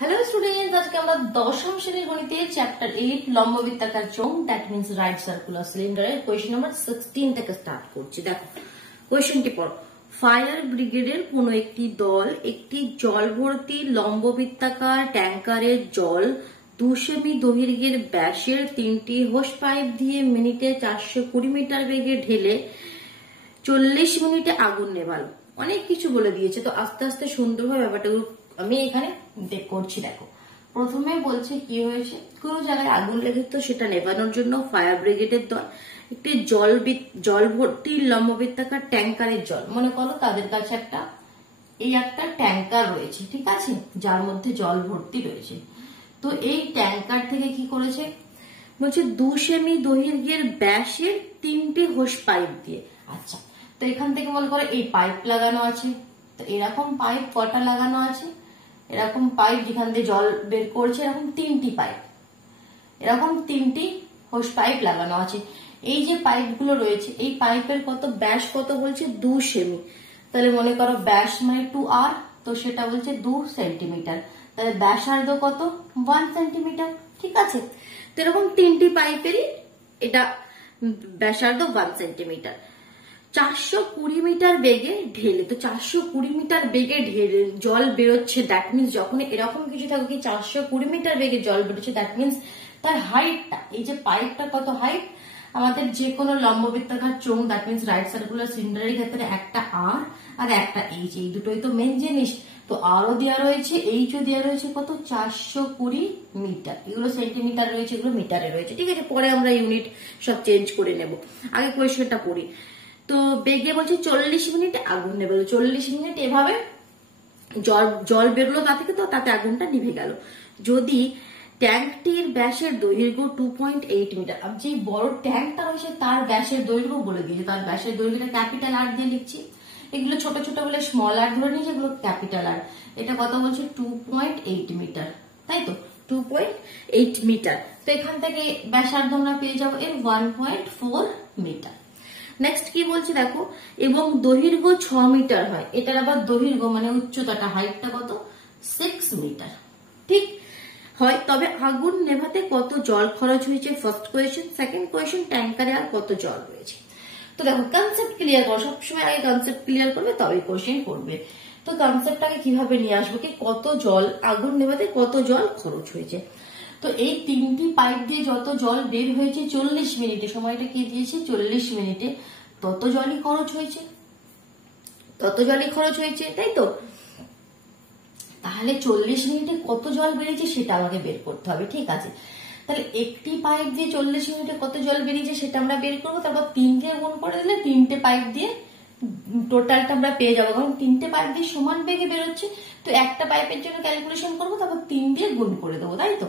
Hello students, আজকে আমরা দশম শ্রেণীর গণিতে চ্যাপ্টার 8 লম্ববৃত্তাকার চোঙ দ্যাট মিন্স রাইট সার্কুলার সিলিন্ডারের কোয়েশ্চেন নাম্বার 16 থেকে স্টার্ট করছি। দেখো কোয়েশ্চেনটি পড়ো। ফায়ার ব্রিগেডের কোন একটি দল একটি জল ভর্তি লম্ববৃত্তাকার ট্যাঙ্কারের জল 2 সেমি দৈর্ঘ্যের ব্যাসের 3টি হোস পাইপ দিয়ে মিনিটে 420 মিটার বেগে ঢেলে 40 মিনিটে আগুন নেভালো। অনেক কিছু বলে দিয়েছে, তো আস্তে আস্তে সুন্দরভাবে ব্যাপারটা আমি এখানে করছি। দেখো প্রথমে বলছে কি হয়েছে, কোন জায়গায় আগুন লেগে তো সেটা নেভানোর জন্য ফায়ার ব্রিগেডের দল একটি জল ভর্তি লম্ববৃত্তাকার ট্যাঙ্কারের জল, মনে করো তাদের কাছে একটা ট্যাঙ্কার রয়েছে, ঠিক আছে, যার মধ্যে জল ভর্তি রয়েছে। তো এই ট্যাঙ্কার থেকে কি করেছে বলছে 2 সেমি দৈর্ঘ্যের ব্যাসের 3টি হোস পাইপ দিয়ে। আচ্ছা, তো এখান থেকে মনে করো এই পাইপ লাগানো আছে, তো এরকম পাইপ কটা লাগানো আছে, এরকম পাইপ যেখান দিয়ে জল বের করছে এরকম 3টি পাইপ, এরকম 3টি হোস পাইপ লাগানো আছে। এই যে পাইপগুলো রয়েছে এই পাইপের কত ব্যাস কত বলছে 2 সেমি, তাহলে মনে করো ব্যাস মানে 2r, তো সেটা বলছে 2 সেন্টিমিটার, তাহলে ব্যাসার্ধ কত 1 সেন্টিমিটার, ঠিক আছে। তো এরকম 3টি পাইপেরই এটা ব্যাসার্ধ 1 সেন্টিমিটার। 420 মিটার বেগে ঢেলে, তো 420 মিটার বেগে ঢেলে জল বেরোচ্ছে, দ্যাট মিন্স যখন এরকম কিছু থাকে কি 420 মিটার বেগে জল বেরোচ্ছে, দ্যাট মিন্স তার হাইটটা, এই যে পাইপটা কত হাইট, আমাদের যে কোনো লম্ববৃত্তাকার চোঙ দ্যাট মিন্স রাইট সার্কুলার সিলিন্ডারের ক্ষেত্রে একটা আর আর একটা এইচ, এই দুটোই তো মেন জিনিস। তো আরও দেওয়া রয়েছে, এইচও দেওয়া রয়েছে কত 420 মিটার, এগুলো সেন্টিমিটার রয়েছে, এগুলো মিটারে রয়েছে, ঠিক আছে। পরে আমরা ইউনিট সব চেঞ্জ করে নেব, আগে কোয়েশ্চেনটা পড়ি। তো বেগে বলছে 40 মিনিটে আগুন নেবে, 40 মিনিট এভাবে জল বেরোলো তা থেকে, তো তাতে আগুনটা নিভে গেল। যদি ট্যাঙ্কটির ব্যাসের দৈর্ঘ্য 2.8 মিটার, আমি যে বড় ট্যাঙ্কটা রয়েছে তার ব্যাসের দৈর্ঘ্য বলে দিয়েছে, তার ব্যাসের দৈর্ঘ্যটা ক্যাপিটাল আর দিয়ে লিখছি, এগুলো ছোট ছোট বলে স্মল আর ধরে নিয়েছি, এগুলো ক্যাপিটাল আর। এটা কত বলছে 2.8 মিটার, তাই তো 2.8 মিটার। তো এখান থেকে ব্যাসার্ধ আমরা পেয়ে যাবো এর 1.4 মিটার। নেক্সট কি বলছে দেখো, এবং দৈর্ঘ্য 6 মিটার হয়, এটার আবার দৈর্ঘ্য মানে উচ্চতাটা হাইটটা কত 6 মিটার, ঠিক হয়। তবে আগুন নেভাতে কত জল খরচ হয়েছে, ফার্স্ট কোয়েশ্চেন। সেকেন্ড কোয়েশ্চেন, ট্যাঙ্কারে আর কত জল রয়েছে। তো দেখো কনসেপ্ট ক্লিয়ার করো, সবসময় আগে কনসেপ্ট ক্লিয়ার করবে তবে কোয়েশ্চেন করবে। তো কনসেপ্টটাকে কিভাবে নিয়ে আসবো কি, কত জল আগুন নেভাতে কত জল খরচ হয়েছে। তো এই 3টি পাইপ দিয়ে যত জল বের হয়েছে 40 মিনিটে, সময়টা কি দিয়েছে 40 মিনিটে, তত জলই খরচ হয়েছে, তাই তো। তাহলে 40 মিনিটে কত জল বেরিয়েছে সেটা আমাকে বের করতে হবে, ঠিক আছে। তাহলে একটি পাইপ দিয়ে 40 মিনিটে কত জল বেরিয়েছে সেটা আমরা বের করবো, তারপর 3কে গুণ করে দিলে 3টে পাইপ দিয়ে টোটালটা আমরা পেয়ে যাবো, কারণ 3টে পাইপ দিয়ে সমান বেগে বেরোচ্ছে, তো একটা পাইপের জন্য ক্যালকুলেশন করবো, তারপর 3 দিয়ে গুণ করে দেবো, তাই তো।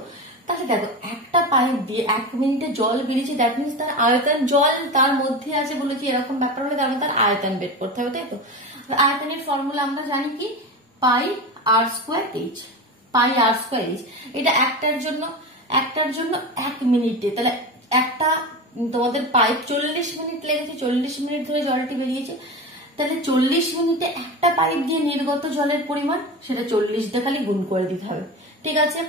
তাহলে দেখো একটা পাইপ দিয়ে 1 মিনিটে জল বেরিয়েছে, দ্যাট মিনস তার আয়তন, জল তার মধ্যে আছে বলেছি, এরকম ব্যাপার হলে তার আয়তন বের করতে হবে, তাই তো। আয়তনের ফর্মুলা আমরা জানি কি, পাই আর স্কোয়ার এইচ, পাই আর স্কোয়ার এইচ। এটা একটার জন্য 1 মিনিটে, তাহলে একটা তোমাদের পাইপ 40 মিনিট লেগেছে, 40 মিনিট ধরে জলটি বেরিয়েছে, তাহলে 40 মিনিটে একটা পাইপ দিয়ে নির্গত জলের পরিমাণ সেটা 40 দিয়ে খালি গুণ করে দিতে হবে, ঠিক আছে।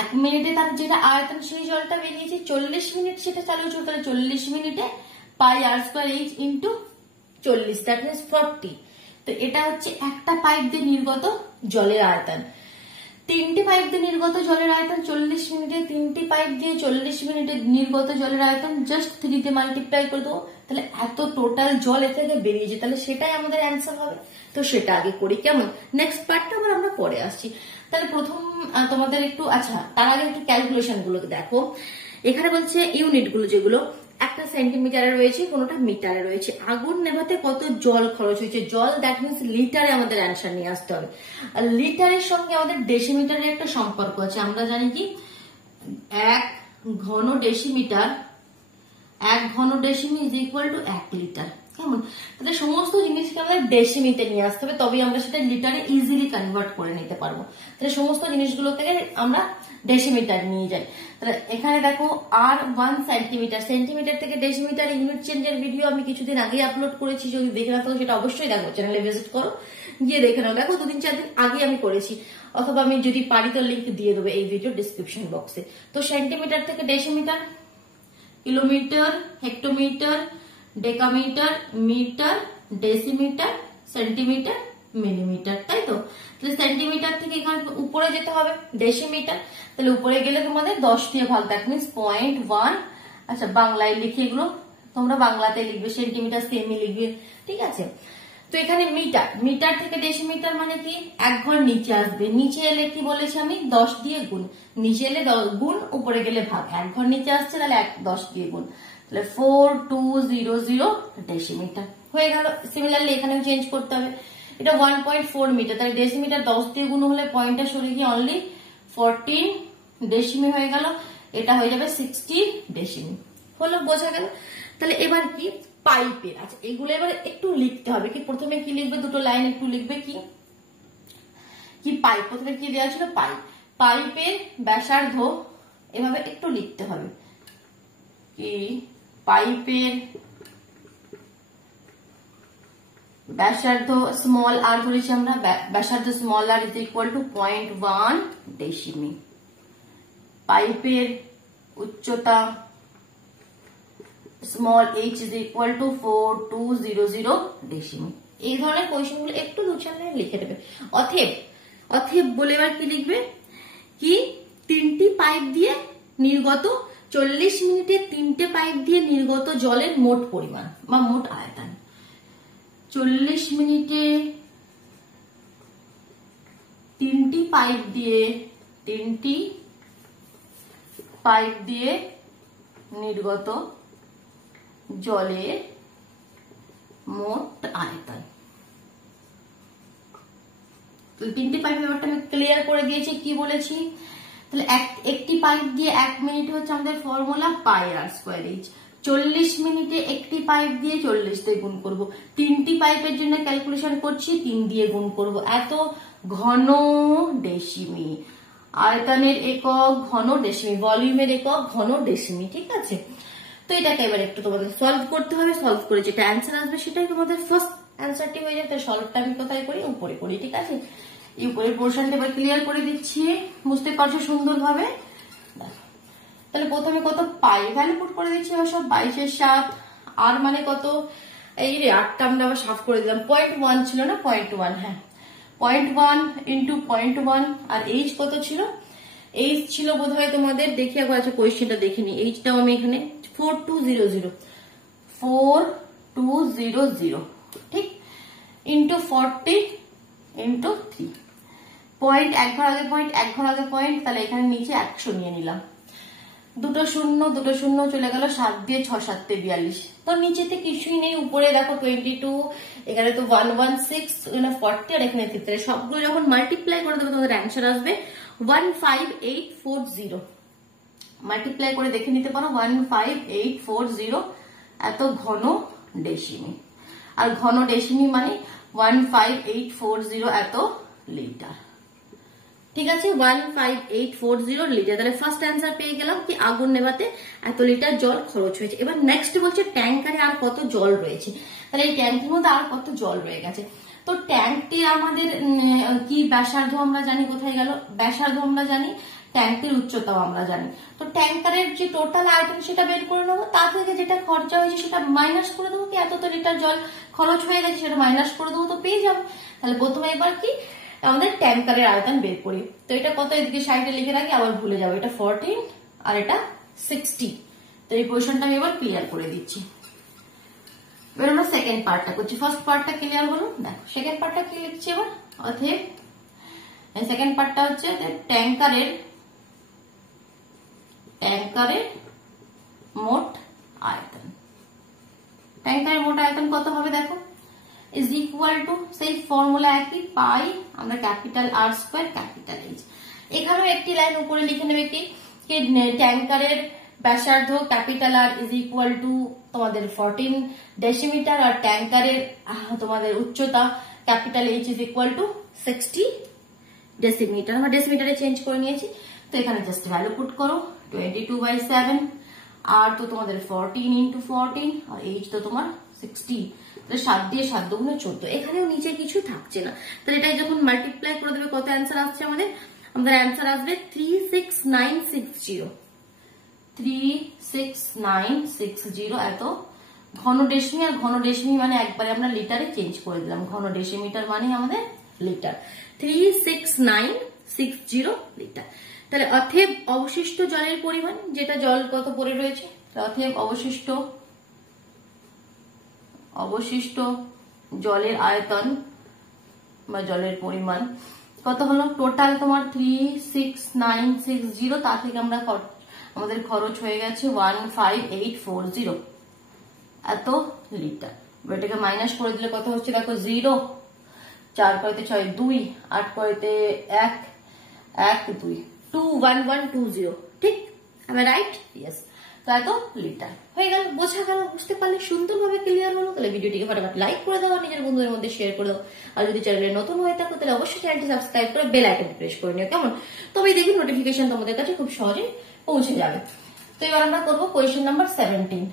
1 মিনিটে তার যেটা আয়তন সেই জলটা বেরিয়েছে, 40 মিনিট সেটা চালু ছিল, তাহলে 40 মিনিটে pi r square h into 40, that means 40। তো এটা হচ্ছে একটা পাইপ দিয়ে নির্গত জলের আয়তন। 3টি পাইপ দিয়ে নির্গত জলের আয়তন 40 মিনিটে, 3টি পাইপ দিয়ে 40 মিনিটে নির্গত জলের আয়তন জাস্ট 3 দিয়ে মাল্টিপ্লাই করে দেবো, তাহলে এত টোটাল জল এ থেকে বেরিয়েছে, তাহলে সেটাই আমাদের অ্যান্সার হবে। তো সেটা আগে করি, কেমন। নেক্সট পার্টটা আবার আমরা পরে আসছি। তাহলে প্রথম তোমাদের একটু, আচ্ছা তার আগে একটু ক্যালকুলেশন গুলোকে দেখো। এখানে বলছে ইউনিট গুলো যেগুলো একটা সেন্টিমিটারে রয়েছে, কোনোটা মিটারে রয়েছে। আগুন নেভাতে কত জল খরচ হয়েছে, জল দ্যাট মিনস লিটারে আমাদের অ্যান্সার নিয়ে আসতে হবে। আর লিটারের সঙ্গে আমাদের ডেসিমিটারের একটা সম্পর্ক আছে, আমরা জানি কি 1 ঘন decimetre is equal two 1 litre, কেমন। তাহলে সমস্ত জিনিসকে আমাদের ডেসিমিতে নিয়ে আসতে হবে, তবেই আমরা সেটা লিটারে ইজিলি কনভার্ট করে নিতে পারবো। তাহলে সমস্ত জিনিসগুলো থেকে আমরা ডেসিমিটার নিয়ে যাই। তাহলে এখানে দেখো আর 1 সেন্টিমিটার, সেন্টিমিটার থেকে ডেসিমিটার ইউনিট চেঞ্জের ভিডিও আমি কিছুদিন আগে আপলোড করেছি, যদি দেখে না থাকো সেটা অবশ্যই দেখো, চ্যানেলে ভিজিট করো। গিয়ে দেখে নাও, দেখো 2-4 দিন আগে আমি করেছি, অথবা আমি যদি পারি তো লিঙ্ক দিয়ে দেবো এই ভিডিও ডিসক্রিপশন বক্সে। তো সেন্টিমিটার থেকে decimetre, kilometre, hectometre, decametre, metre, decimetre, centimetre, millimetre, তাই তো? তাহলে সেন্টিমিটার থেকে এখানে উপরে যেতে হবে ডেসিমিটার, তাহলে উপরে গেলে তোমাদের 10 দিয়ে ভাগ, দ্যাট মিনস 0.1। আচ্ছা বাংলায় লিখে, এগুলো তোমরা বাংলাতে লিখবে, সেন্টিমিটার সেমই লিখবে, ঠিক আছে? তো এখানে মিটার, মিটার থেকে ডেসিমিটার মানে কি 1 ঘর নিচে আসবে, নিচে এলে কি বলেছি আমি 10 দিয়ে গুণ, নিচে এলে গুণ, উপরে গেলে ভাগ, 1 ঘর নিচে আসছে তাহলে 10 দিয়ে গুণ, তাহলে 4200 ডেসিমিটার হয়ে গেল। সিমিলারলি এখানেও চেঞ্জ করতে হবে, এটা 1.4 মিটার, তাহলে ডেসিমিটার 10 দিয়ে গুণ হলে পয়েন্টটা সরে গিয়ে অনলি 14 ডেসিমি হয়ে গেল, এটা হয়ে যাবে 60 ডেসিমি। হলো, বোঝা গেল? তাহলে এবার কি পাইপের, আচ্ছা এগুলো এবার একটু লিখতে হবে, কি প্রথমে কি লিখবে, দুটো লাইন একটু লিখবে, কি কি পাইপ, প্রথমে কি দেওয়া ছিল পাইপ, পাইপের ব্যাসার্ধ এভাবে একটু লিখতে হবে, কি পাইপের ব্যাসার্ধ স্মল আর ধরেছি আমরা, ব্যাসার্ধ small R is equal to 0.1 decimetre, পাইপের উচ্চতা small h is equal to 4200 decimetre. এই ধরনের কোয়েশ্চেন গুলো একটু 2-4 লাইন লিখে দেবে। অতএব, অতএব বলে এবার কি লিখবে, কি 3টি পাইপ দিয়ে নির্গত 40 মিনিটে 3টে পাইপ দিয়ে নির্গত জলের মোট পরিমাণ বা মোট আয়তন। 40 মিনিটে 3টি পাইপ দিয়ে নির্গত জলের মোট আয়তন। 3টি পাইপ ব্যাপারটা আমি ক্লিয়ার করে দিয়েছি, কি বলেছি, তাহলে একটি পাইপ দিয়ে 1 মিনিট হচ্ছে আমাদের ফর্মুলা পাই আর স্কয়ার এইচ, 40 মিনিটে একটি পাইপ দিয়ে 40 দিয়ে গুণ করব, 3টি পাইপের জন্য ক্যালকুলেশন করছি 3 দিয়ে গুণ করব, এত ঘন ডেসিমি, আয়তনের একক ঘন ডেসিমি, ভলিউমের একক ঘন ডেসিমি, ঠিক আছে? তো এটাকে এবার একটু তোমাদের সলভ করতে হবে, সলভ করে যেটা অ্যান্সার আসবে সেটাই তোমাদের ফার্স্ট অ্যান্সারটি হয়ে যাবে। তাই সলভটা আমি কোথায় করি, উপরে করি, ঠিক আছে? এই উপরের পোর্শনটা এবার ক্লিয়ার করে দিচ্ছি, বুঝতে পারছো সুন্দরভাবে। তাহলে প্রথমে কত পাই ভ্যালু পুট করে দিচ্ছি, সব 22/7, আর মানে কত, এই রে 8টা আমরা আবার সাফ করে দিলাম, 0.1 ছিল না, 0.1, হ্যাঁ 0.1 ইন্টু 0.1, আর এইচ কত ছিল, এইচ ছিল বোধ হয় তোমাদের, দেখি একবার, আচ্ছা কোয়েশ্চেনটা দেখিনি, এইচটাও আমি এখানে 4200, ঠিক, ইন্টু 40 ইন্টু 3, পয়েন্ট 1 ঘর আগে পয়েন্ট, 1 ঘর আগে পয়েন্ট, তাহলে এখানে নিচে 100 নিয়ে নিলাম, দুটো শূন্য চলে গেল, 7 দিয়ে 6 7 তে 42, তো নিচেতে কিছুই নেই, উপরে দেখো 22, এখানে তো 116, এখানে 40 আর এখানে 33, সবগুলো যখন মাল্টিপ্লাই করে দেবে তোমাদের অ্যান্সার আসবে 15840, মাল্টিপ্লাই করে দেখে নিতে পারো 15840, এত ঘন ডেসিমি, আর ঘন ডেসিমি মানে 15840 এত লিটার, ঠিক আছে? 15840 লিটার, তাহলে ফার্স্ট অ্যান্সার পেয়ে গেলাম, কি আগুন নেভাতে এত লিটার জল খরচ হয়েছে। এবার নেক্সট বলছে ট্যাঙ্কারে আর কত জল রয়েছে, তাহলে এই ট্যাঙ্কের মধ্যে আর কত জল রয়ে গেছে। তো ট্যাঙ্কটি আমাদের কি ব্যাসার্ধ আমরা জানি, কোথায় গেল ব্যাসার্ধ আমরা জানি, ট্যাঙ্কের উচ্চতাও আমরা জানি, তো ট্যাঙ্কারের যে টোটাল আয়তন সেটা বের করে নেবো, তা থেকে যেটা খরচা হয়েছে সেটা মাইনাস করে দেবো, কি এত লিটার জল খরচ হয়ে গেছে সেটা মাইনাস করে দেবো, তো পেয়ে যাবো। তাহলে প্রথমে এবার কি আমাদের ট্যাঙ্কারের আয়তন বের করি, তো এটা কত এদিকে সাইডে লিখে রাখি, আবার ভুলে যাবো, এটা 14 আর এটা 60, তো এই পোর্শনটা আমি এবার ক্লিয়ার করে দিচ্ছি। এবার আমরা সেকেন্ড পার্টটা করছি, ফার্স্ট পার্টটা ক্লিয়ার হলো, দেখো সেকেন্ড পার্টটা কি লিখছি এবার, অতএব সেকেন্ড পার্টটা হচ্ছে ট্যাঙ্কারের মোট আয়তন, ট্যাঙ্কারের মোট আয়তন কত হবে দেখো, ইজ ইকুয়াল টু সেই ফর্মুলা একই, পাই আমরা capital R square capital H, এখানেও একটি লাইন উপরে লিখে নেবে, কি ট্যাঙ্কারের ব্যাসার্ধ capital R is equal to তোমাদের 14 ডেসিমিটার, আর ট্যাঙ্কারের তোমাদের উচ্চতা capital H is equal to 60 decimetre, আমরা ডেসিমিটারে চেঞ্জ করে নিয়েছি, তো এখানে জাস্ট ভ্যালু পুট করো 22/7, আর তো তোমাদের 14 ইন্টু 14, আর এইচ তো তোমার 16, তাহলে 7 দিয়ে 7 দুগুণে 14, এখানেও নিচে কিছু থাকছে না, তাহলে এটা যখন মাল্টিপ্লাই করে দেবে কত অ্যান্সার আসছে আমাদের অ্যান্সার আসবে 36960, 36960। এত ঘন ডেসিমি, আর ঘন ডেসিমি মানে একবারে আমরা লিটারে চেঞ্জ করে দিলাম, ঘন ডেসিমিটার মানে আমাদের লিটার, 36960 লিটার। তাহলে অতএব অবশিষ্ট জলের পরিমাণ, যেটা জল কত পড়ে রয়েছে, অতএব অবশিষ্ট জলের আয়তন বা জলের পরিমাণ কত হলো, টোটাল তোমার 36960, তা থেকে আমরা আমাদের খরচ হয়ে গেছে 15840 এত লিটার। এটাকে মাইনাস করে দিলে কত হচ্ছে দেখো, 0, 4 কয়তে 6, 2, 8 কয়তে 1, 1 2, 21120, ঠিক আমি রাইট? ইয়েস। তো এত লিটার হয়ে গেল, বোঝা গেল, বুঝতে পারলে সুন্দরভাবে ক্লিয়ার হলো। তাহলে ভিডিওটিকে ফটাফট লাইক করে দাও, নিজের বন্ধুদের মধ্যে শেয়ার করে দাও, আর যদি চ্যানেলে নতুন হয়ে থাকো তাহলে অবশ্যই চ্যানেলটি সাবস্ক্রাইব করে বেল আইকন প্রেস করে নিও, কেমন? তবে দেখুন নোটিফিকেশন তোমাদের কাছে খুব সহজেই পৌঁছে যাবে। তো এবার আমরা করবো কোয়েশ্চেন নাম্বার 17,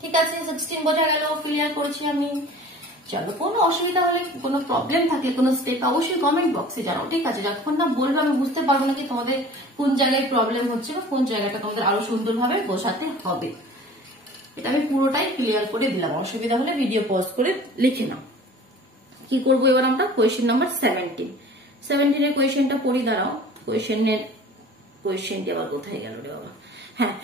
ঠিক আছে? 16 বোঝা গেল, ক্লিয়ার করেছি আমি। চলো, কোনো অসুবিধা হলে, কোনো প্রবলেম থাকলে, কোনো স্টেপ অবশ্যই কমেন্ট বক্সে জানাও, ঠিক আছে? যতক্ষণ না বলবো আমি বুঝতে পারবো না কি তোমাদের কোন জায়গায় প্রবলেম হচ্ছে বা কোন জায়গাটা তোমাদের আরো সুন্দরভাবে বোঝাতে হবে। এটা আমি পুরোটাই ক্লিয়ার করে দিলাম, অসুবিধা হলে ভিডিও পজ করে লিখে নাও। কি করবো এবার আমরা, কোয়েশ্চেন নাম্বার 17 এর কোয়েশ্চেনটা পড়ি, দাঁড়াও। কোয়েশ্চেনটি আবার কোথায় গেল রে বাবা? হ্যাঁ,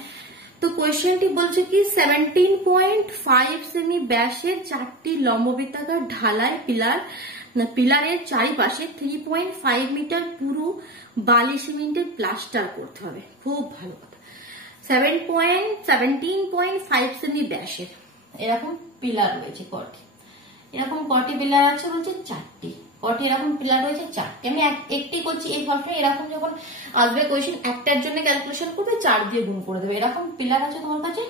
তো কোয়েশ্চেনটি বলছে কি 17.5 সেমি ব্যাসের 4টি লম্ববৃত্তাকার ঢালাই পিলারের চারিপাশে 3.5 মিটার পুরু বালি সিমেন্টের প্লাস্টার করতে হবে। খুব ভালো কথা। 17.5 সেমি ব্যাসের এরকম পিলার রয়েছে কটি, এরকম কটি পিলার আছে বলছে 4টি, কটি এরকম পিলার রয়েছে 4টি। আমি একটি করছি, এই সবসময় এরকম যখন আসবে কোয়েশ্চেন একটার জন্য ক্যালকুলেশন করবে, 4 দিয়ে গুণ করে দেবে। এরকম পিলার আছে তোমার কাছে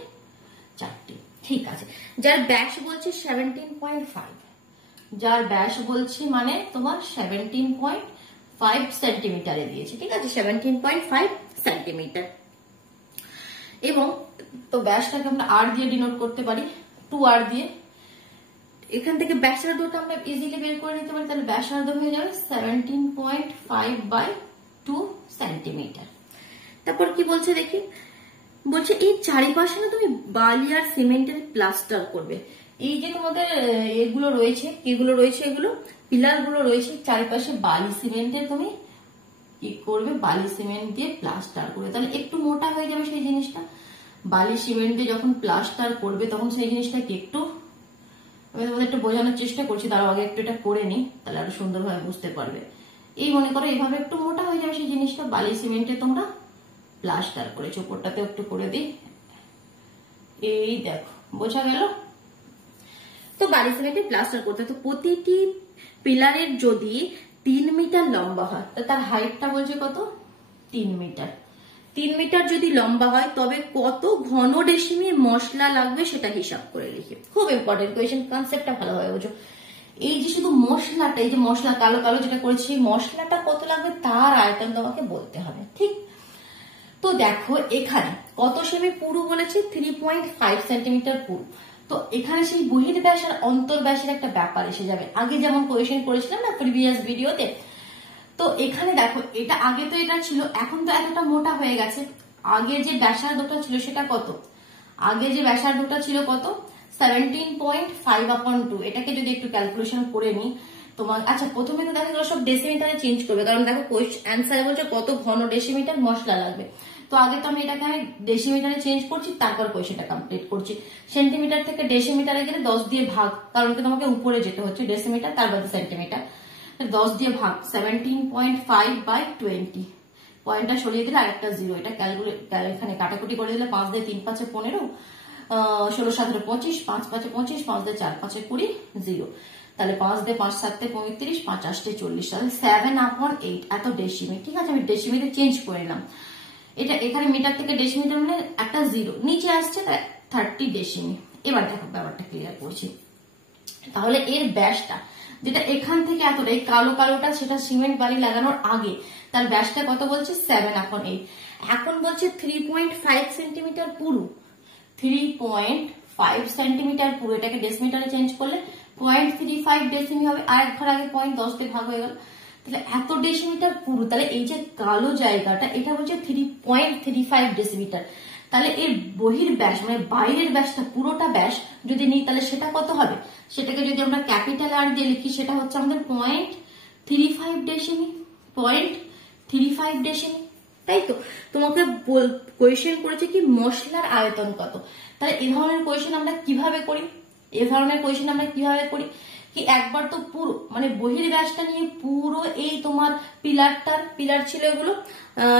4টি, ঠিক আছে? যার ব্যাস বলছে 17.5, যার ব্যাস বলছে মানে তোমার 17.5 সেন্টিমিটারে দিয়েছে, ঠিক আছে? 17.5 সেন্টিমিটার। এবং তো ব্যাসটাকে আমরা আর দিয়ে ডিনোট করতে পারি, 2r দিয়ে। এখান থেকে ব্যাসার্ধটা আমরা ইজিলি বের করে নিতে পারি, তাহলে ব্যাসার্ধ হয়ে যাবে 17.5/2 সেন্টিমিটার। তারপর কি বলছে দেখি, বলছে এই চারিপাশে না তুমি বালি আর সিমেন্টের প্লাস্টার করবে। এই যে তোমাদের এগুলো রয়েছে, এগুলো পিলার গুলো রয়েছে, চারিপাশে বালি সিমেন্টের তুমি কি করবে, বালি সিমেন্ট দিয়ে প্লাস্টার করবে। তাহলে একটু মোটা হয়ে যাবে সেই জিনিসটা, বালি সিমেন্ট দিয়ে যখন প্লাস্টার করবে তখন সেই জিনিসটা কি একটু, আমি তোমাদের একটু বোঝানোর চেষ্টা করছি, তার আগে একটু এটা করে নি, তাহলে আরো সুন্দরভাবে বুঝতে পারবে। এই মনে করো এইভাবে একটু মোটা হয়ে যাবে সেই জিনিসটা, বালি সিমেন্টে তোমরা প্লাস্টার করেছো। উপরটাতে একটু করে দিই, এই দেখো, বোঝা গেল? তো বালি সিমেন্টে প্লাস্টার করতে, তো প্রতিটি পিলারের যদি 3 মিটার লম্বা হয়, তার হাইটটা বলছে কত, 3 মিটার। 3 মিটার যদি লম্বা হয় তবে কত ঘন ডেসিমি মশলা লাগবে সেটা হিসাব করে লিখে। খুব ইম্পর্টেন্ট কোয়েশ্চেন, কনসেপ্টটা ভালোভাবে বোঝো। এই যে শুধু মশলাটা, এই যে মশলা কালো কালো যেটা করেছি, মশলাটা কত লাগবে তার আয়তন তোমাকে বলতে হবে, ঠিক? তো দেখো এখানে কত সেমি পুরু বলেছে, 3.5 সেন্টিমিটার পুরু। তো এখানে সেই বহির্ব্যাস আর অন্তর্ব্যাসের একটা ব্যাপার এসে যাবে, আগে যেমন কোয়েশ্চেন করেছিলাম না প্রিভিয়াস ভিডিওতে। তো এখানে দেখো, এটা আগে তো এটা ছিল, এখন তো এতটা মোটা হয়ে গেছে। আগে যে ব্যাসার্ধটা ছিল সেটা কত, আগে যে ব্যাসার্ধটা ছিল কত, 17.5/2। এটাকে যদি একটু ক্যালকুলেশন করে নি তোমার, আচ্ছা প্রথমে তো দেখো সব ডেসিমিটারে চেঞ্জ করবে, কারণ দেখো অ্যান্সার বলছে কত ঘন ডেসিমিটার মশলা লাগবে। তো আগে তো আমি এটাকে ডেসিমিটারে চেঞ্জ করছি, তারপর কোয়েশ্চেনটা কমপ্লিট করছি। সেন্টিমিটার থেকে ডেসিমিটারে গেলে 10 দিয়ে ভাগ, কারণ তোমাকে উপরে যেতে হচ্ছে, ডেসিমিটার তারপর সেন্টিমিটার, 10 দিয়ে ভাগ, 17.5/20। পয়েন্টটা সরিয়ে দিলে আরেকটা 0, এটা এখানে কাটাকুটি করে দিলে 5 দিয়ে 3 5 15, 16 17 25, 5 5 25, 5 দিয়ে 4 5 20, 0। তাহলে 5 দিয়ে 5 7 35, 5 8 40, তাহলে 7/8 এত ডেসিমি, ঠিক আছে? আমি ডেসিমিতে চেঞ্জ করে নিলাম। এটা এখানে মিটার থেকে ডেসিমিটার মানে একটা 0 নিচে আসছে, তাই 30 ডেসিমি। এবার দেখো ব্যাপারটা ক্লিয়ার করছি। তাহলে এর ব্যাসটা যেটা এখান থেকে এতটা, এই কালো কালোটা সেটা সিমেন্ট বালি লাগানোর আগে, তার ব্যাসটা কত বলছে, 7/8। এখন বলছে 3.5 সেন্টিমিটার পুরু, 3.5 5 সেন্টিমিটার পুরো, এটাকে ডেসিমিটারে চেঞ্জ করলে 0.35 ডেসিমি হবে, আর এক ঘর আগে 0.10 দিয়ে ভাগ হয়ে গেল, তাহলে এত ডেসিমিটার পুরো। তাহলে এই যে কালো জায়গাটা এটা হচ্ছে 3.35 ডেসিমিটার। তাহলে এর বহির ব্যাস মানে বাইরের ব্যাসটা পুরোটা ব্যাস যদি নিই তাহলে সেটা কত হবে, সেটাকে যদি আমরা ক্যাপিটাল আর দিয়ে লিখি সেটা হচ্ছে আমাদের 0.35 ডেসিমি, 0.35 ডেসিমি, তাই তো। তোমাকে কোয়েশ্চেন করেছে কি মশলার আয়তন কত। তাহলে এই ধরনের কোয়েশ্চেন আমরা কিভাবে করি, কি একবার তো পুরো মানে বহির ব্যাসটা নিয়ে পুরো এই তোমার পিলার ছিল এগুলো,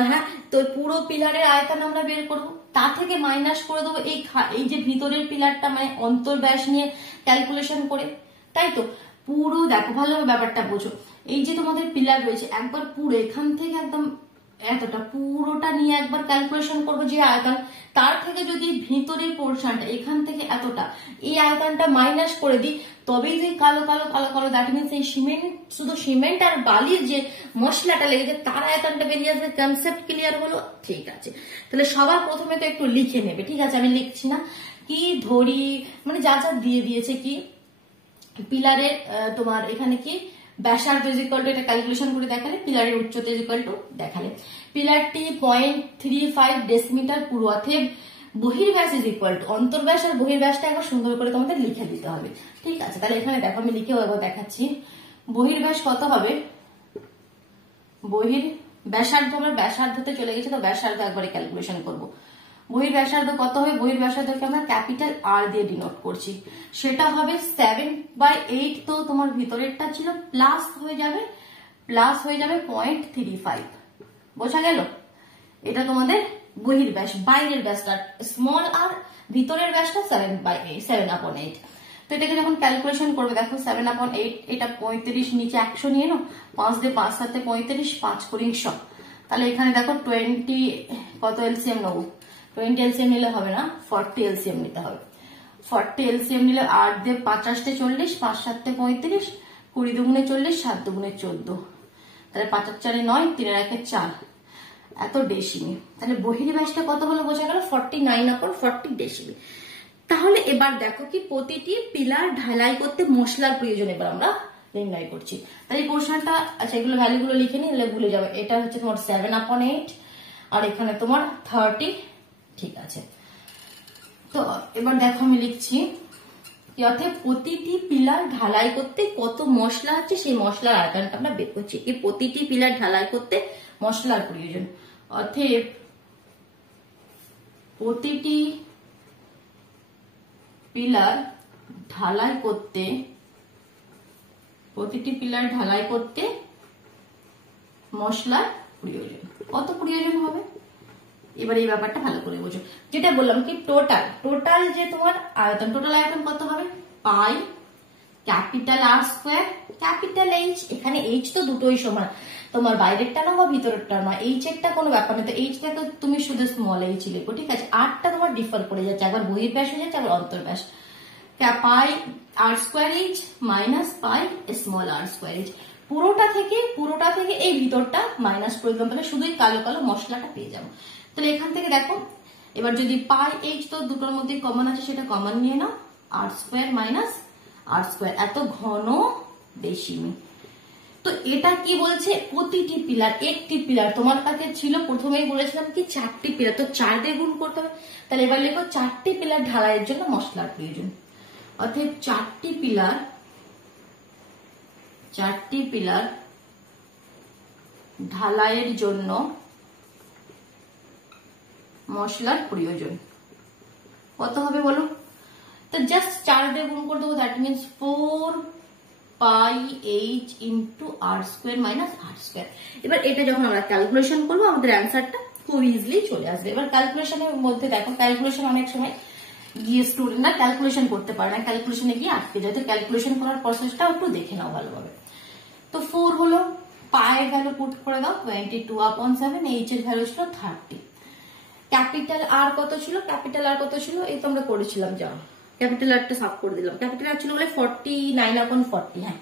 হ্যাঁ, তো পুরো পিলারের আয়তন আমরা বের করবো, তা থেকে মাইনাস করে দেবো এই যে ভিতরের পিলারটা মানে অন্তর ব্যাস নিয়ে ক্যালকুলেশন করে, তাই তো। পুরো দেখো ভালোভাবে ব্যাপারটা বোঝো, এই যে তোমাদের পিলার রয়েছে একবার পুরো এখান থেকে একদম এতটা পুরোটা নিয়ে একবার ক্যালকুলেশন করবো যে আয়তন, তার থেকে যদি ভিতরের পোর্শনটা এখান থেকে এতটা এই আয়তনটা মাইনাস করে দিই তবেই যে কালো কালো কালো কালো দ্যাট মিনস এই শুধু সিমেন্ট আর বালির যে মশলাটা লেগেছে তার আয়তনটা বেরিয়ে আসবে। কনসেপ্ট ক্লিয়ার হলো? ঠিক আছে, তাহলে সবার প্রথমে তো একটু লিখে নেবে, ঠিক আছে, আমি লিখছি না, কি ধরি মানে যা যা দিয়ে দিয়েছে কি পিলারের তোমার এখানে কি ব্যাসার্ধ ইকুয়াল টু এটা ক্যালকুলেশন করে দেখালে, পিলারের উচ্চতা ইকুয়াল টু দেখালে, পিলারটি 0.35 ডেসিমিটার পুরো, অতএব বহির্ব্যাস ইজ ইকুয়াল টু অন্তর্ব্যাস আর বহির্ব্যাসটা একবার সুন্দর করে তোমাদের লিখে দিতে হবে, ঠিক আছে। তাহলে এখানে দেখো আমি লিখেও একবার দেখাচ্ছি, বহির্ব্যাস কত হবে, ব্যাসার্ধ আমরা ব্যাসার্ধতে চলে গেছি তো ব্যাসার্ধ একবারে ক্যালকুলেশন করবো। বহির্ব্যাসার্ধ কত হবে, বহির্ব্যাসার্ধকে আমরা ক্যাপিটাল আর দিয়ে ডিনোট করছি, সেটা হবে 7/8, তো তোমার ভিতরেরটা ছিল প্লাস হয়ে যাবে 0.35, বোঝা গেল। এটা তোমাদের বহির্ব্যাস, বাইরের ব্যাসটা স্মল আর ভিতরের ব্যাসটা 7/8। তো এটাকে যখন ক্যালকুলেশন করবে দেখো 7/8, এটা 35, নিচে 100 নিয়ে নাও, 5 দিয়ে 5 7 35, 5 করি 100, তাহলে এখানে দেখো 20 কত এলসিএম নেবো, 20 এলসিএম নিলে হবে না, 40 এলসিএম নিতে হবে। 40 এলসিএম নিলে 8 দিয়ে 50 40, 5 7 35, 20 দুগুণে 40, 7 দুগুণে 14, তাহলে 5 4 9, 3 1 4, এত ডেসিমি। তাহলে বহির্ব্যাসটা কত হলো বোঝা গেল, 49/40 ডেসিমি। তাহলে এবার দেখো কি প্রতিটি পিলার ঢালাই করতে মশলার প্রয়োজন এবার আমরা নির্ণয় করছি। তাই এই পোর্শনটা, আচ্ছা এগুলো ভ্যালুগুলো লিখে নিলে ভুলে যাবে, এটা হচ্ছে তোমার 7/8 আর এখানে তোমার 30, ঠিক আছে। তো এবার দেখো আমি লিখছি অর্থাৎ প্রতিটি পিলার ঢালাই করতে কত মশলা আছে সেই মশলার আয়তনটা আমরা বের করছি, এই প্রতিটি পিলার ঢালাই করতে মশলার প্রয়োজন, অর্থাৎ প্রতিটি পিলার ঢালাই করতে মশলার প্রয়োজন, কত প্রয়োজন হবে এবার এই ব্যাপারটা ভালো করে বোঝো। যেটা বললাম কি টোটাল যে তোমার আয়তন, টোটাল আয়তন কত হবে, pi capital R square capital H, এখানে এইচ তো দুটোই সমান, তোমার বাইরেরটা না বা ভিতরেরটা না, এইচ এরটা কোনো ব্যাপার নেই, তো এইচটা তো তুমি শুধু স্মল এইচ লিখো, ঠিক আছে। আরটা তোমার ডিফার করে যাচ্ছে, একবার বহির্ব্যাস হয়ে যাচ্ছে আবার অন্তর্ব্যাস, pi r square h minus pi small r square h, পুরোটা থেকে এই ভিতরটা মাইনাস করে দিলাম, তাহলে শুধুই কালো কালো মশলাটা পেয়ে যাবো। তাহলে এখান থেকে দেখো এবার যদি পাই এইচ তো দুটোর মধ্যে কমন আছে সেটা কমন নিয়ে নাও, আর স্কোয়ার মাইনাস আর স্কোয়ার, এত ঘন ডেসিমি। তো এটা কি বলছে, প্রতিটি পিলার, একটি পিলার তোমার কাছে ছিল প্রথমেই বলেছিলাম কি 4টি পিলার, তো 4 দিয়ে গুণ করতে হবে, তাহলে এবার লিখো 4টি পিলার ঢালাইয়ের জন্য মশলার প্রয়োজন, অর্থাৎ 4টি পিলার ঢালাইয়ের জন্য মশলার প্রয়োজন কত হবে বলো, তো জাস্ট 4 দিয়ে গুণ করে দেবো, that means 4 pi H into R square minus R square. এবার এটা যখন আমরা ক্যালকুলেশন করবো আমাদের অ্যান্সারটা খুব ইজিলি চলে আসবে। এবার ক্যালকুলেশনের মধ্যে দেখো ক্যালকুলেশন অনেক সময় গিয়ে স্টুডেন্টরা ক্যালকুলেশন করতে পারে না, ক্যালকুলেশনে গিয়ে আটকে যায়, তো ক্যালকুলেশন করার প্রসেসটা একটু দেখে নাও ভালোভাবে। তো 4 হলো, পায়ের ভ্যালু পুট করে দাও 22/7, এইচ এর ভ্যালু ছিল 30, ক্যাপিটাল আর কত ছিল, এই তো আমরা করেছিলাম, যা ক্যাপিটাল আরটা সাব করে দিলাম, ক্যাপিটাল আর ছিল বলে 49/40, হ্যাঁ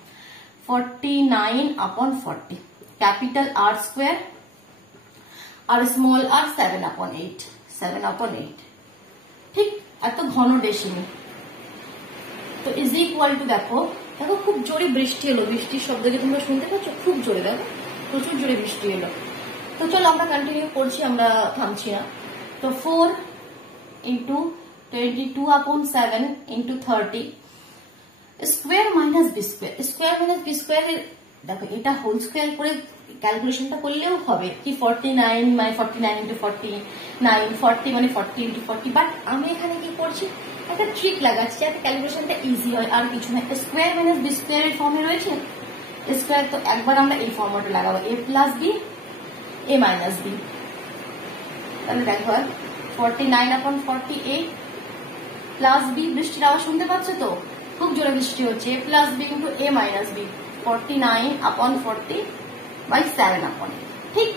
49/40, ক্যাপিটাল আর স্কোয়ার আর স্মল আর 7/8, ঠিক এত ঘন ডেসিমি, তো ইজ ইকুয়াল টু দেখো দেখো খুব জোরে বৃষ্টি এলো, বৃষ্টির শব্দ কি তোমরা শুনতে পাচ্ছ? খুব জোরে, দেখো প্রচুর জোরে বৃষ্টি এলো। তো চলো আমরা কন্টিনিউ করছি, আমরা থামছি না। তো 4 into 22/7 into 30 square minus B square, square minus B square দেখো এটা হোল স্কোয়ার করে ক্যালকুলেশনটা করলেও হবে কি 49 মানে 49 ইন্টু 49, 40 মানে 40 ইন্টু 40। বাট আমি এখানে কি করছি, একটা ট্রিক লাগাচ্ছি যাতে ক্যালকুলেশনটা ইজি হয়, আর কিছু না। স্কোয়ার মাইনাস বি স্কোয়ার এর ফর্মে রয়েছে স্কোয়ার, তো একবার আমরা এই ফর্মটা লাগাবো a plus B a minus B. তাহলে দেখো 49/48 প্লাস বি, বৃষ্টির আওয়াজ শুনতে পাচ্ছ তো? খুব জোরে বৃষ্টি হচ্ছে। a plus B into a minus B 49/40/7 ঠিক।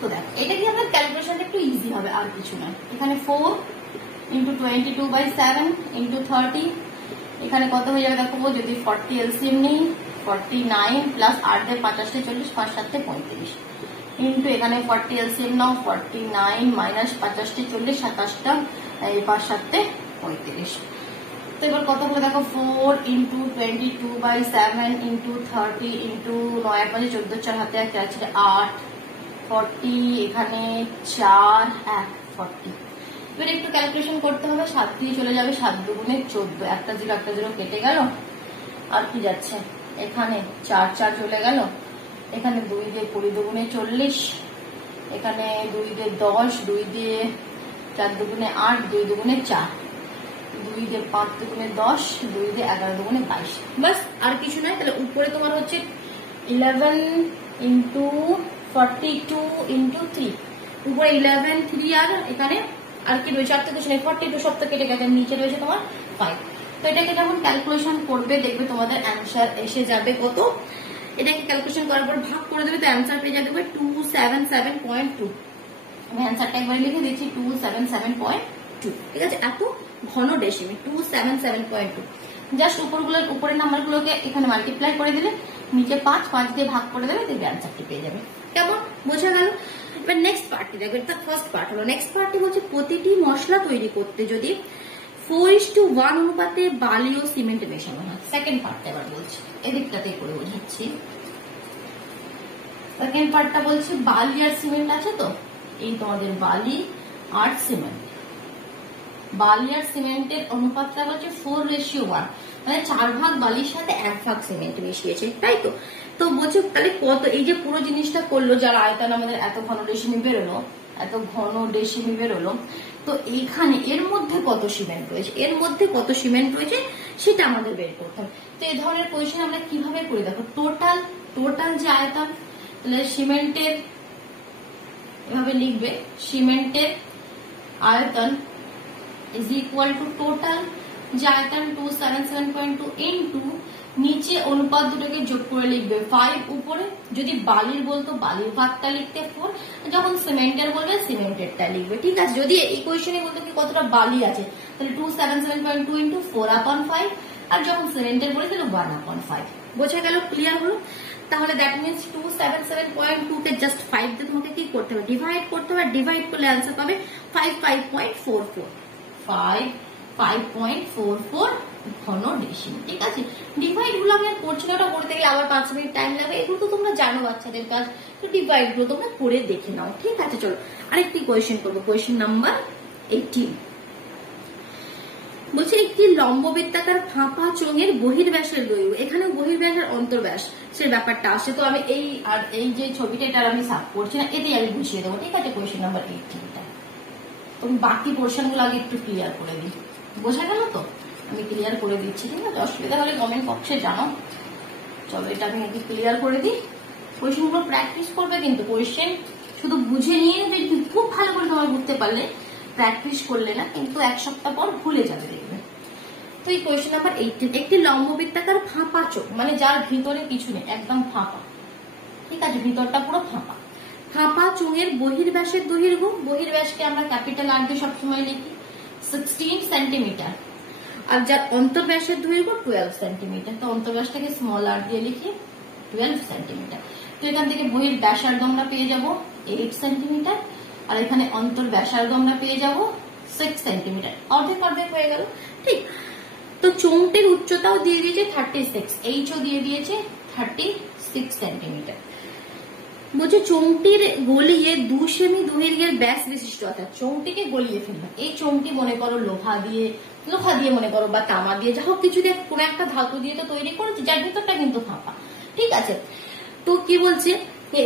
তো দেখো এটা কি আমাদের ক্যালকুলেশনটা একটু ইজি হবে, আর কিছু নয়। এখানে 4 ইন্টু 22/7 ইন্টু 30, এখানে কত হয়ে যাবে দেখো, যদি 40 এলসিএম নেই 49 প্লাস 8 দিয়ে 50 40, 5 7 35 ইন্টু এখানে 40 এলসিএম নাও 49 মাইনাস 50 40, 27টা 5 7 35। তো এবার কত হলো দেখো 4 ইন্টু 22/7 ইন্টু 30 ইন্টু 9 5 14, 4 হাতে 1 4 8 40, এখানে 4 1 40। এবার একটু ক্যালকুলেশন করতে হবে, 7 দিয়ে চলে যাবে, 7 দুগুণে 14, একটা 0 একটা 0 কেটে গেল, আর কি যাচ্ছে এখানে 4 4 চলে গেল, এখানে 2 দিয়ে 20 দুগুণে 40, এখানে 2 দিয়ে 10, 2 দিয়ে 4 দুগুণে 8, 2 দুগুণে 4, 2 দিয়ে 5 দুগুণে 10, 2 দিয়ে 11 দুগুণে 22। বাস, আর কিছু নয়। তাহলে উপরে তোমার হচ্ছে 11 ইন্টু 42 ইন্টু 3, উপরে 11 3 আর এখানে আর কি রয়েছে, আর তো কিছু নেই, 42 সব তো কেটে গেছে, নিচে রয়েছে তোমার 5। তো এটাকে যখন ক্যালকুলেশন করবে দেখবে তোমাদের অ্যান্সার এসে যাবে কত, এটাকে ক্যালকুলেশন করার পর ভাগ করে দেবে, তো অ্যান্সার পেয়ে যাবে 277.2। আমি অ্যান্সারটা একবার লিখে দিচ্ছি 277.2। ঠিক আছে, এত ঘন ডেসিমিল 277.2। জাস্ট উপরের নাম্বারগুলোকে এখানে মাল্টিপ্লাই করে দিলে, নিচে 5 5 দিয়ে ভাগ করে দেবে, দেখবে অ্যান্সারটি পেয়ে যাবে। কেমন বোঝা গেল? এবার নেক্সট পার্টটি দেখো, এটা ফার্স্ট পার্ট হলো। নেক্সট পার্টটি হচ্ছে প্রতিটি মশলা তৈরি করতে যদি 4:1 অনুপাতে বালি ও সিমেন্ট মেশানো হয়। সেকেন্ড পার্টটা এবার বলছি, এদিকটাতে করে বোঝাচ্ছি। সেকেন্ড পার্টটা বলছে বালি আর সিমেন্ট আছে, তো এই তোমাদের বালি আর সিমেন্ট, বালি আর সিমেন্টের অনুপাতটা হচ্ছে 4:1, মানে 4 ভাগ বালির সাথে 1 ভাগ সিমেন্ট মিশিয়েছে, তাই তো? তো বলছে তাহলে কত, এই যে পুরো জিনিসটা করলো, যার আয়তন আমাদের এত ঘন ডেসিমি বেরোলো, এত ঘন ডেসিমি বেরোলো, তো এইখানে এর মধ্যে কত সিমেন্ট রয়েছে, এর মধ্যে কত সিমেন্ট রয়েছে সেটা আমাদের বের করতে হবে। তো এই ধরনের কোয়েশ্চেন আমরা কিভাবে করি দেখো, টোটাল যে আয়তন, তাহলে সিমেন্টের এভাবে লিখবে, সিমেন্টের আয়তন ইজ ইকুয়াল টু টোটাল যে আয়তন 277.2 ইন্টু নিচে অনুপাত দুটোকে যোগ করে লিখবে 5, উপরে যদি বালির বলতো বালির ভাগটা লিখতে 4, যখন সিমেন্টের বলবে সিমেন্টেরটা লিখবে। ঠিক আছে, যদি এই কোয়েশ্চেনে বলতো কি কতটা বালি আছে, তাহলে 277.2 ইন্টু 4/5, আর যখন সিমেন্টের বলে তাহলে 1/5। বোঝা গেল? ক্লিয়ার হলো? তাহলে দ্যাট মিনস 277.2 কে জাস্ট 5 দিয়ে তোমাকে কি করতে হবে, ডিভাইড করতে হবে। ডিভাইড করলে অ্যান্সার পাবে 5.44 5.44 ঘন ডেসিমিল। ঠিক আছে, ডিভাইড গুলো আমি আর করছি না, ওটা করতে গেলে আবার 5 মিনিট টাইম লাগবে, এগুলো তো তোমরা জানো বাচ্চাদের কাজ, তো ডিভাইড গুলো তোমরা করে দেখে নাও। ঠিক আছে, চলো আরেকটি কোয়েশ্চেন করবো, কোয়েশ্চেন নাম্বার 18। বলছে একটি লম্ববৃত্তাকার ফাঁপা চোঙের বহির্ব্যাসের দৈর্ঘ্য, এখানে বহির্ব্যাস আর অন্তর্ব্যাস সে ব্যাপারটা আসে, তো আমি এই যে ছবিটা এটা আমি সাফ করছি না, এতেই আমি বুঝিয়ে দেবো। ঠিক আছে, কোয়েশ্চেন নাম্বার 18টা তুমি বাকি পোর্শন গুলো আগে একটু ক্লিয়ার করে দিই। বোঝা গেল তো? আমি ক্লিয়ার করে দিচ্ছি। ঠিক আছে, অসুবিধা হলে কমেন্ট বক্সে জানো। চলো এটা আমি আগে ক্লিয়ার করে দিই। কোয়েশ্চেন গুলো প্র্যাকটিস করবে, কিন্তু কোয়েশ্চেন শুধু বুঝে নিয়ে খুব ভালো করে তোমার বুঝতে পারলে, প্র্যাকটিস করলে না কিন্তু 1 সপ্তাহ পর ভুলে যাবে দেখবে। তো এই কোয়েশ্চেন নাম্বার 18, একটি লম্ববৃত্তাকার ফাঁপা চোখ, মানে যার ভিতরে কিছু নেই, একদম ফাঁপা। ঠিক আছে, ভিতরটা পুরো ফাঁপা। ফাঁপা চোঙের বহির্ব্যাসের দৈর্ঘ্য, বহির্ব্যাসকে আমরা ক্যাপিটাল আর দিয়ে সবসময় লিখি 16 সেন্টিমিটার, আর যার অন্তর্ব্যাসের দৈর্ঘ্য 12 সেন্টিমিটার, তো অন্তর্ব্যাসটাকে স্মল আর দিয়ে লিখি 12 সেন্টিমিটার। তো এখান থেকে বহির ব্যাসার্ধ আমরা পেয়ে যাব 8 সেন্টিমিটার, আর এখানে অন্তর্ব্যাসার্ধ আমরা পেয়ে যাব 6 সেন্টিমিটার, অর্ধেক অর্ধেক হয়ে গেল। ঠিক, তো চোঙটির উচ্চতাও দিয়ে দিয়েছে 36, এইচও দিয়ে দিয়েছে 36 সেন্টিমিটার। বলছে চোঙটির গলিয়ে 2 সেমি দৈর্ঘ্যের ব্যাস বিশিষ্ট, অর্থাৎ চোঙটিকে গলিয়ে ফেলবে। এই চোঙটি মনে করো লোহা দিয়ে মনে করো বা তামা দিয়ে, যা হোক কিছু দিয়ে, কোন একটা ধাতু দিয়ে তো তৈরি করেছে, যার ভিতরটা কিন্তু ফাঁপা, ঠিক আছে। তো কি বলছে,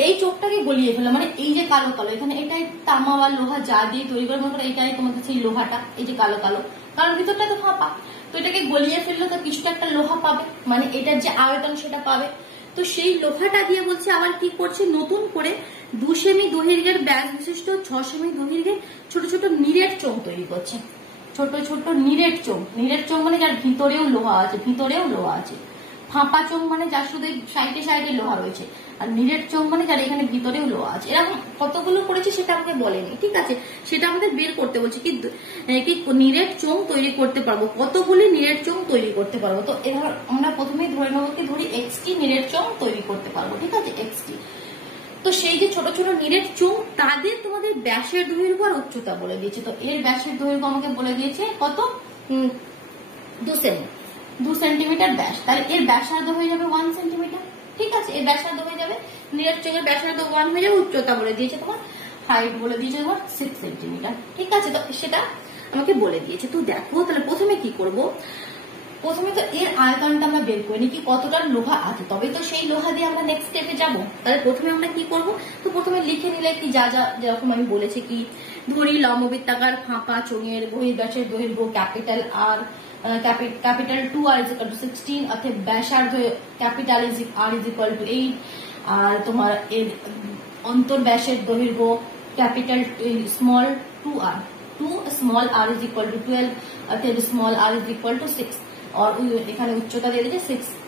এই চোখটাকে গলিয়ে ফেলা মানে এই যে কালো কালো, এখানে এটাই তামা বা লোহা যা দিয়ে তৈরি করে, মনে করো এটাই তোমাদের সেই লোহাটা, এই যে কালো কালো, কারণ ভিতরটা তো ফাঁপা, তো এটাকে গলিয়ে ফেললে তো কিছুটা একটা লোহা পাবে, মানে এটার যে আয়তন সেটা পাবে। তো সেই লোহাটা দিয়ে বলছে আবার কি করছে, নতুন করে 2 সেমি দৈর্ঘ্যের ব্যাস বিশিষ্ট 6 সেমি দৈর্ঘ্যের ছোট ছোট নিরেট চোঙ তৈরি করছে। ছোট ছোট নিরেট চোঙ, নিরেট চোঙ মানে যার ভিতরেও লোহা আছে, ফাঁপা চোঙ মানে যার শুধু সাইডে সাইডে লোহা রয়েছে, আর নিরেট চোঙ মানে যার এখানে ভিতরেও লোহা আছে। এরকম কতগুলো করেছে সেটা আমাকে বলেনি, ঠিক আছে, সেটা আমাদের বের করতে বলছে কি নিরেট চোঙ তৈরি করতে পারবো, কতগুলি নিরেট চোঙ তৈরি করতে পারবো। তো এবার আমরা প্রথমেই ধরে নেবো কি, ধরি XT নিরেট চোঙ তৈরি করতে পারবো, ঠিক আছে, XT। তো সেই যে ছোট ছোট নিরেট চোঙ, তাদের তোমাদের ব্যাসের দৈর্ঘ্য আর উচ্চতা বলে দিয়েছে। তো এর ব্যাসের দৈর্ঘ্য আমাকে বলে দিয়েছে কত, 2 সেন্টিমিটার ব্যাস, তাহলে এর ব্যাসার্ধ হয়ে যাবে 1 সেন্টিমিটার, ঠিক আছে, এর ব্যাসার্ধ হয়ে যাবে, নিরেট চোঙের ব্যাসার্ধ 1 হয়ে যাবে, উচ্চতা বলে দিয়েছে তোমার, হাইট বলে দিয়েছে তোমার 6 সেন্টিমিটার, ঠিক আছে। তো সেটা আমাকে বলে দিয়েছে। তো দেখো তাহলে প্রথমে কি করব, প্রথমে তো এর আয়তনটা আমরা বের করে নিই, কি কতটা লোহা আছে, তবে তো সেই লোহা দিয়ে আমরা নেক্সট স্টেপে যাবো। তাহলে প্রথমে আমরা কি করব, তো প্রথমে লিখে নিলে কি যা যা, যেরকম আমি বলেছি কি, ধরি লম্ববৃত্তাকার ফাঁপা চোঙের বহির্ব্যাসের দৈর্ঘ্য ক্যাপিটাল আর ক্যাপিটাল 2R = 16, অর্থাৎ ব্যাসার্ধ ক্যাপিটাল R = 8, আর তোমার এর অন্তর্ব্যাসের দৈর্ঘ্য capital small 2R, 2 small r = 12, অর্থাৎ স্মল r = 6, আর এখানে উচ্চতা দিয়ে দিয়েছে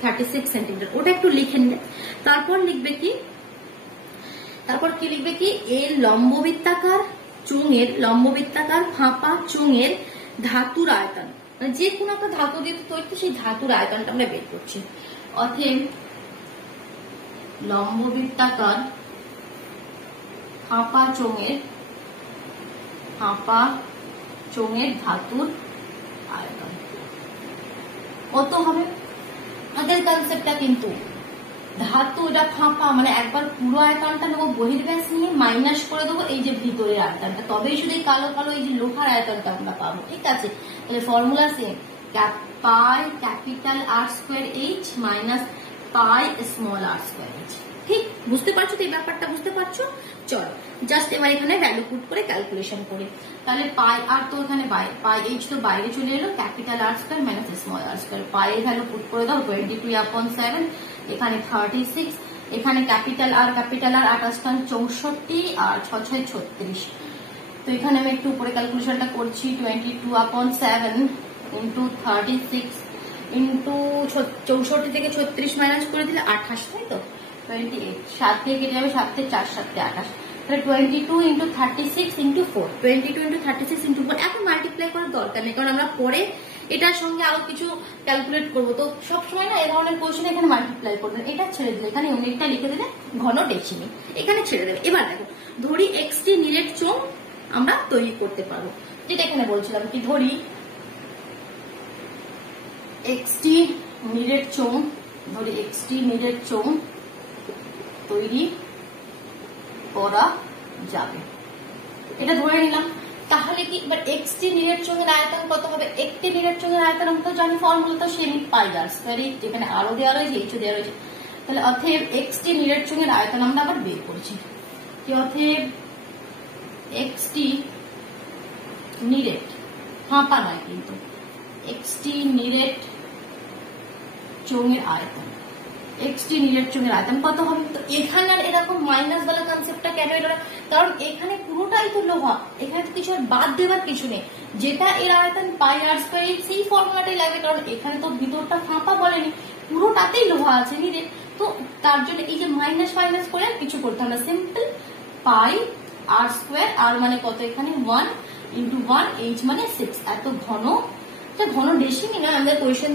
36 সেন্টিমিটার। ওটা একটু লিখে নিলে তারপর লিখবে কি, এর লম্ববৃত্তাকার ফাঁপা চোঙের ধাতুর আয়তন, মানে যে কোনো একটা ধাতু দিয়ে তৈরি, সেই ধাতুর আয়তনটা আমরা বের করছি। অতএব লম্ববৃত্তাকার ফাঁপা চোঙের ধাতুর আয়তন কত হবে। আগের কনসেপ্টটা কিন্তু ধাতু, এটা ফাঁপা মানে একবার পুরো আয়তনটা নেবো, বহির্ব্যাস নিয়ে মাইনাস করে দেবো এই যে ভিতরের আয়তনটা, তবেই শুধু কালো কালো এই যে লোহার আয়তনটা আমরা পাবো, ঠিক আছে। তাহলে ফর্মুলা সেম, পাই capital R² minus pi small R², ঠিক বুঝতে পারছো তো, এই ব্যাপারটা বুঝতে পারছো। চলো জাস্ট এবার এখানে ভ্যালু পুট করে ক্যালকুলেশন করি। তাহলে পাই আর তো এখানে পাই এইচ তো বাইরে চলে এলো, capital R² minus small R², পাই এর ভ্যালু পুট করে দাও 22/7, এখানে 36, এখানে ক্যাপিটাল আর 28 আর 6 36। তো এখানে আমি একটু উপরে ক্যালকুলেশনটা করছি, 22/7 ইন্টু 36 ইন্টু 64 থেকে 36 মাইনাস করে দিলে 28, তাই তো 28, 7 দিয়ে কেটে যাবে, 7 থেকে 4 7 28, তাহলে 22 ইন্টু 36 ইন্টু 4, 22 ইন্টু 36 ইন্টু 4। এখন মাল্টিপ্লাই করার দরকার নেই, কারণ আমরা পরে এটার সঙ্গে আরো কিছু ক্যালকুলেট করবো, তো সবসময় না এই ধরনের কোশ্চেন এখানে মাল্টিপ্লাই করবেন, এটা ছেড়ে দিলে, এখানে ইউনিটটা লিখে দিলে ঘন ডেসিমি এখানে ছেড়ে দেবে। এবার দেখো, ধরি XT নিরেট চোঙ আমরা তৈরি করতে পারবো, যেটা এখানে বলছিলাম কি, ধরি XT নিরেট চোঙ তৈরি করা যাবে, এটা ধরে নিলাম। তাহলে কি এবার XT নিরেট চোঙের আয়তন কত হবে, একটি নিরেট চোঙের আয়তন আমরা তো জানি, ফর্মুলা তো সেমি, পাই R², যেখানে আরো দেওয়া রয়েছে, এইচও দেওয়া রয়েছে। তাহলে অতএব XT নিরেট চোঙের আয়তন আমরা আবার বের করছি, কি অতএব XT নিরেট, ফাঁপা নয় কিন্তু, XT নিরেট চোঙের আয়তন, কত হবে। তো এখানে আর এরকম মাইনাস বলা কনসেপ্টটা কেন এলো না, কারণ এখানে পুরোটাই তো লোহা, এখানে তো কিছু বাদ দেওয়ার কিছু নেই, যেটা এর আয়তন পাই R², সেই ফর্মুলাটাই লাগবে, কারণ এখানে তো ভিতরটা ফাঁপা বলেনি, পুরোটাতেই লোহা আছে নিরে। তো তার জন্য এই যে মাইনাস মাইনাস করে কিছু করতে হবে, সিম্পল পাই R², আর মানে কত এখানে 1 ইন্টু 1, এইচ মানে 6, এত ঘন, ঘন ডেসিমি নয়, আমাদের কোয়েশ্চেন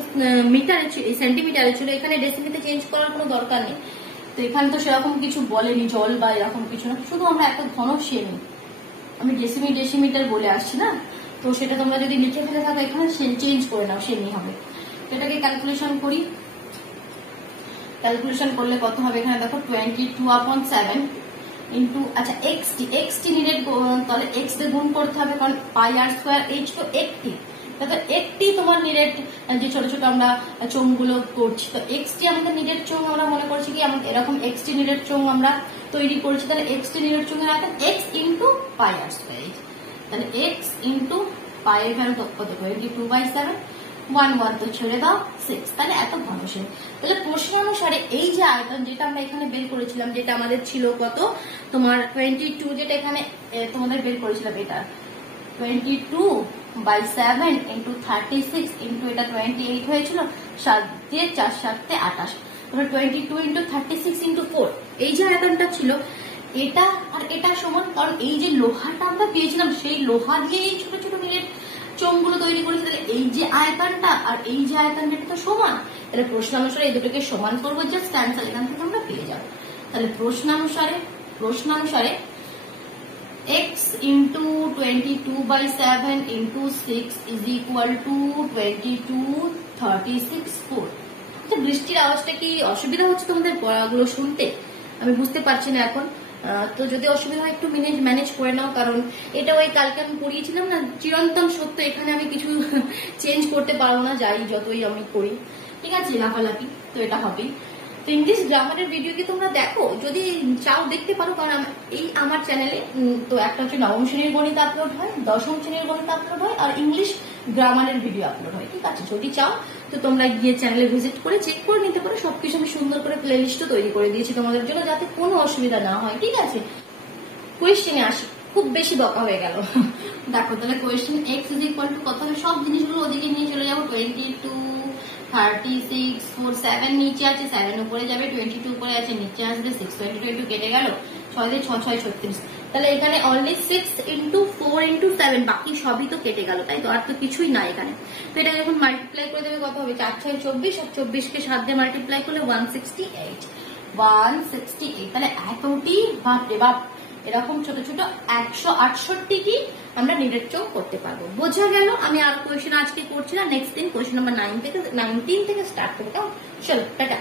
মিটারে ছিল, সেন্টিমিটারে ছিল, এখানে ডেসিমিতে চেঞ্জ করার কোনো দরকার নেই। তো এখানে তো সেরকম কিছু বলেনি, জল বা এরকম কিছু না, শুধু আমরা এত ঘন সেমি, আমি ডেসিমিটার বলে আসছি না, তো সেটা তোমরা যদি লিখে ফেলে থাকো এখানে চেঞ্জ করে নাও, সেমি হবে। এটাকে ক্যালকুলেশন করি। ক্যালকুলেশন করলে কত হবে এখানে দেখো 22/7 ইন্টু আচ্ছা এক্সটি নিডেড, তাহলে এক্স দিয়ে গুণ করতে হবে কারণ পাই আর স্কোয়ার এইচ তো একটি, তাহলে একটি তোমার নিডেড যে ছোট ছোট আমরা চোঙগুলো করছি, তো এক্সটি আমাদের নিডেড চোঙ আমরা মনে করছি কি আমাদের এরকম এক্সটি নিডেড চোঙ আমরা তৈরি করছি, তাহলে এক্সটি নিডেড চোঙের আয়তন এক্স ইন্টু পাই আর স্কোয়ার এইচ, তাহলে এক্স ইন্টু পাই এর ভ্যালু কত 22/7, 1 তো ছেড়ে দাও 6, তাহলে এত ঘনশীল। তাহলে প্রশ্ন অনুসারে এই যে আয়তন যেটা আমরা এখানে বের করেছিলাম, যেটা আমাদের ছিল কত তোমার 22, যেটা এখানে তোমাদের বের করেছিলাম, এটা 22/7 ইন্টু 36 ইন্টু এটা 28 হয়েছিল, 7 দিয়ে 4 7 28, 22 ইন্টু 36 ইন্টু 4, এই যে আয়তনটা ছিল এটা আর এটা সমান, কারণ এই যে লোহাটা আমরা পেয়েছিলাম সেই লোহা দিয়ে এই ছোট ছোট মিলের চোঙগুলো তৈরি করেছি, তাহলে এই যে আয়তনটা আর এই যে আয়তনটা তো সমান, তাহলে প্রশ্ন অনুসারে এই দুটোকে সমান করবো, জাস্ট অ্যান্সার এখান থেকে আমরা পেয়ে যাবো। তাহলে প্রশ্ন অনুসারে x into 22/7 into 6 is equal two 22/36 4। বৃষ্টির আওয়াজটা কি অসুবিধা হচ্ছে তোমাদের পড়াগুলো শুনতে? আমি বুঝতে পারছি না এখন, তো যদি অসুবিধা হয় একটু ম্যানেজ করে নাও, কারণ এটা ওই কালকে আমি পড়িয়েছিলাম না, চিরন্তন সত্য, এখানে আমি কিছু চেঞ্জ করতে পারবো না, যাই যতই আমি করি, ঠিক আছে, লাফালাফি তো এটা হবেই। তো ইংলিশ গ্রামারের ভিডিও কি তোমরা দেখো? যদি চাও দেখতে পারো, কারণ এই আমার চ্যানেলে তো একটা হচ্ছে নবম শ্রেণীর গণিত আপলোড হয়, দশম শ্রেণীর গণিত আপলোড হয়, আর ইংলিশ গ্রামারের ভিডিও আপলোড হয়, ঠিক আছে। যদি চাও তো তোমরা গিয়ে চ্যানেলে ভিজিট করে চেক করে নিতে পারো, সবকিছু আমি সুন্দর করে প্লে লিস্টও তৈরি করে দিয়েছি তোমাদের জন্য, যাতে কোনো অসুবিধা না হয়, ঠিক আছে। কোয়েশ্চেনে আসি, খুব বেশি বকা হয়ে গেল। দেখো তাহলে question x is equal two কত হবে, সব জিনিসগুলো ওদিকে নিয়ে চলে যাবো, 22 36 4 7 নিচে আছে, 7 উপরে যাবে, 22 উপরে আছে, নিচে আসবে 6, 22 কেটে গেল, 6 দিয়ে 6 6 36, তাহলে এখানে অনলি 6 ইন্টু 4 ইন্টু 7, বাকি সবই তো কেটে গেল, তাই তো, আর তো কিছুই না এখানে। তো এটা যখন মাল্টিপ্লাই করে দেবে কত হবে, 4 6 24, আর 24 কে 7 দিয়ে মাল্টিপ্লাই করলে 168, তাহলে এতটি বাপরে বাপ, এরকম ছোট ছোট 168 কি আমরা নিডেড চোঙ করতে পারবো। বোঝা গেল? আমি আর কোয়েশ্চেন আজকে করছি না, নেক্সট দিন কোয়েশ্চেন নাম্বার 19 থেকে স্টার্ট করবো। চলো টাটা।